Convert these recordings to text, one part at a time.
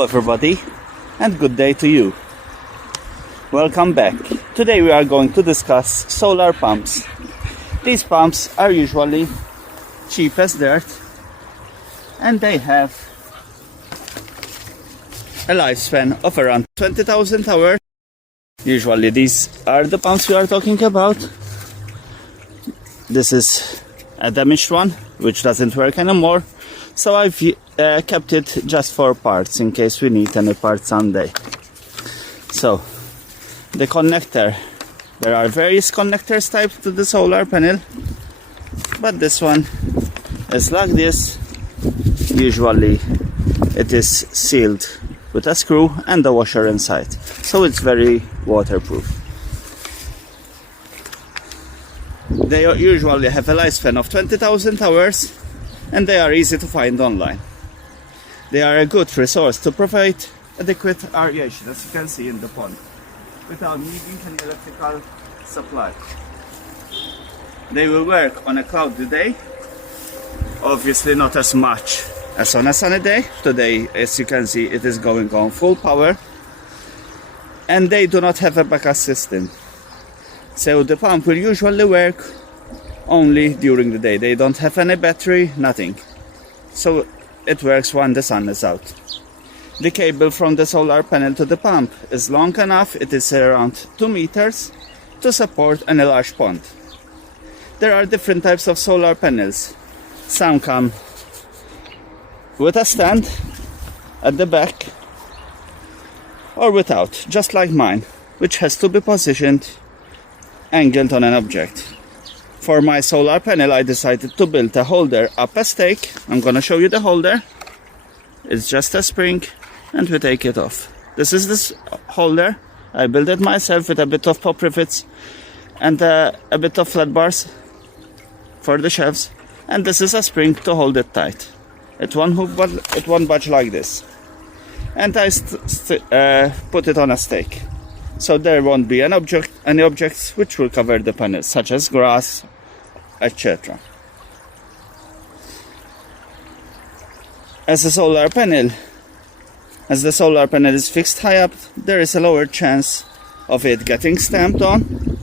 Hello everybody, and good day to you. Welcome back. Today we are going to discuss solar pumps. These pumps are usually cheap as dirt, and they have a lifespan of around 20,000 hours. Usually these are the pumps we are talking about. This is a damaged one which doesn't work anymore, so I've kept it just for parts in case we need any parts someday. So the connector, there are various connectors typed to the solar panel, but this one is like this. Usually it is sealed with a screw and a washer inside, so it's very waterproof. They usually have a lifespan of 20,000 hours, and they are easy to find online. They are a good resource to provide adequate irrigation, as you can see in the pond, without needing an electrical supply. They will work on a cloudy day, obviously not as much as on a sunny day. Today, as you can see, it is going on full power, and they do not have a backup system. So the pump will usually work only during the day. They don't have any battery, nothing. So it works when the sun is out. The cable from the solar panel to the pump is long enough. It is around 2 meters to support a large pond. There are different types of solar panels. Some come with a stand at the back or without, just like mine, which has to be positioned angled on an object. For my solar panel, I decided to build a holder up a stake. I'm gonna show you the holder. It's just a spring, and we take it off. This is this holder. I built it myself with a bit of pop rivets and a bit of flat bars for the shelves. And this is a spring to hold it tight. It won't budge like this. And I put it on a stake, so there won't be any objects which will cover the panel, such as grass, etc. As the solar panel is fixed high up, there is a lower chance of it getting stamped on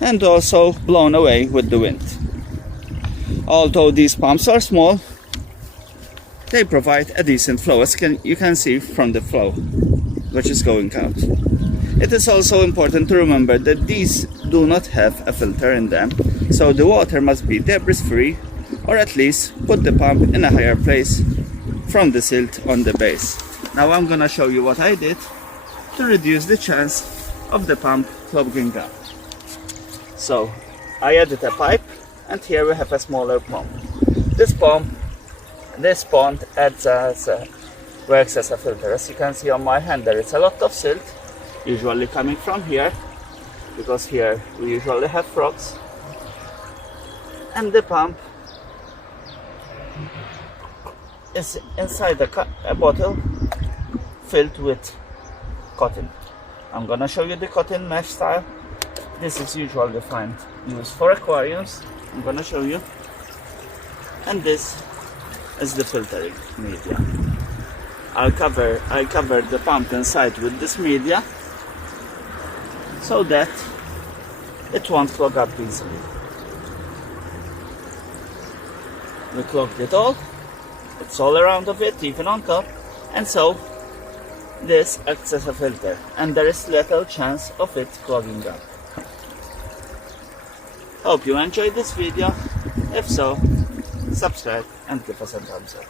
and also blown away with the wind. Although these pumps are small, they provide a decent flow, as you can see from the flow which is going out. It is also important to remember that these do not have a filter in them, so the water must be debris free, or at least put the pump in a higher place from the silt on the base. Now I'm gonna show you what I did to reduce the chance of the pump clogging up. So I added a pipe, and here we have a smaller pump. This pond works as a filter. As you can see on my hand, there is a lot of silt, usually coming from here, because here we usually have frogs. And the pump is inside a bottle filled with cotton. I'm gonna show you the cotton mesh style. This is usually used for aquariums. I'm gonna show you. And this is the filtering media. I covered the pump inside with this media so that it won't clog up easily. We clogged it all. It's all around of it, even on top, and so this acts as a filter, and there is little chance of it clogging up. Hope you enjoyed this video. If so, subscribe and give us a thumbs up.